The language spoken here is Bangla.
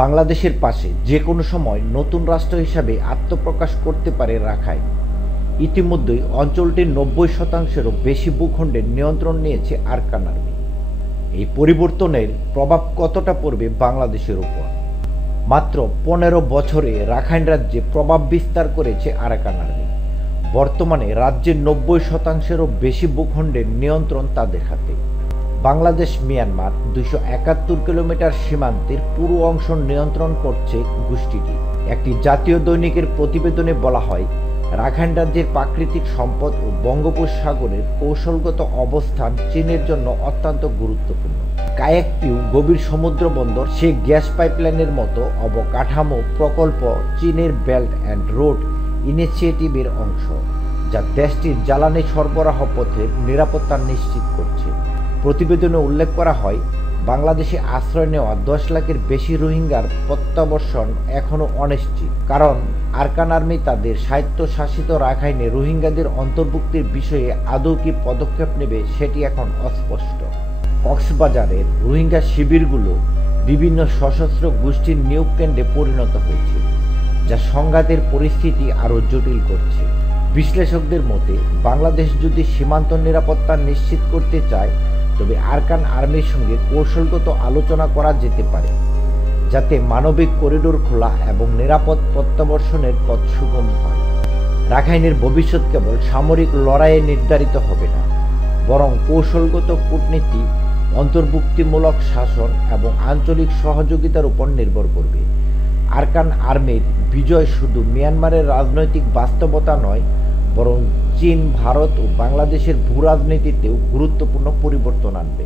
বাংলাদেশের পাশে যে কোনো সময় নতুন রাষ্ট্র হিসাবে আত্মপ্রকাশ করতে পারে রাখাইন। ইতিমধ্যেই অঞ্চলটির 90%-এরও বেশি ভূখণ্ডের নিয়ন্ত্রণ নিয়েছে আরাকান আর্মি। এই পরিবর্তনের প্রভাব কতটা পড়বে বাংলাদেশের উপর? মাত্র 15 বছরে রাখাইন রাজ্যে প্রভাব বিস্তার করেছে আরাকান আর্মি। বর্তমানে রাজ্যের 90%-এরও বেশি ভূখণ্ডের নিয়ন্ত্রণ তাদের হাতে। বাংলাদেশ মিয়ানমার 271 কিলোমিটার সীমান্তের পুরো অংশ নিয়ন্ত্রণ করছে গোষ্ঠীটি। একটি জাতীয় দৈনিকের প্রতিবেদনে বলা হয়, রাখাইন রাজ্যের প্রাকৃতিক সম্পদ ও বঙ্গোপসাগরের কৌশলগত অবস্থান চীনের জন্য অত্যন্ত গুরুত্বপূর্ণ। কায়েকপিউ গভীর সমুদ্র বন্দর, সে গ্যাস পাইপলাইনের মতো অবকাঠামো প্রকল্প চীনের বেল্ট অ্যান্ড রোড ইনিশিয়েটিভের অংশ, যা দেশটির জ্বালানি সরবরাহ পথের নিরাপত্তা নিশ্চিত করছে। প্রতিবেদনে উল্লেখ করা হয়, বাংলাদেশে আশ্রয় নেওয়া 10 লাখের বেশি রোহিঙ্গার প্রত্যাবর্তন এখনও অনিশ্চিত, কারণ আরাকান আর্মি তাদের স্বায়ত্তশাসিত রাখাইনে রোহিঙ্গাদের অন্তর্ভুক্তির বিষয়ে আদৌ কি পদক্ষেপ নেবে সেটি এখন অস্পষ্ট। কক্সবাজারের রোহিঙ্গা শিবিরগুলো বিভিন্ন সশস্ত্র গোষ্ঠীর নিয়োগ কেন্দ্রে পরিণত হয়েছে, যা সংঘাতের পরিস্থিতি আরও জটিল করছে। বিশ্লেষকদের মতে, বাংলাদেশ যদি সীমান্ত নিরাপত্তা নিশ্চিত করতে চায়, তবে আরাকান আর্মির সঙ্গে কৌশলগত আলোচনা করা যেতে পারে, যাতে মানবিক করিডোর খোলা এবং নিরাপদ প্রত্যাবর্তনের পথ সুগম হয়। রাখাইনের ভবিষ্যৎ কেবল সামরিক লড়াইয়ে নির্ধারিত হবে না, বরং কৌশলগত কূটনীতি, অন্তর্ভুক্তিমূলক শাসন এবং আঞ্চলিক সহযোগিতার উপর নির্ভর করবে। আরাকান আর্মির বিজয় শুধু মিয়ানমারের রাজনৈতিক বাস্তবতা নয়, বরং চীন, ভারত ও বাংলাদেশের ভূ রাজনীতিতেও গুরুত্বপূর্ণ পরিবর্তন আনবে।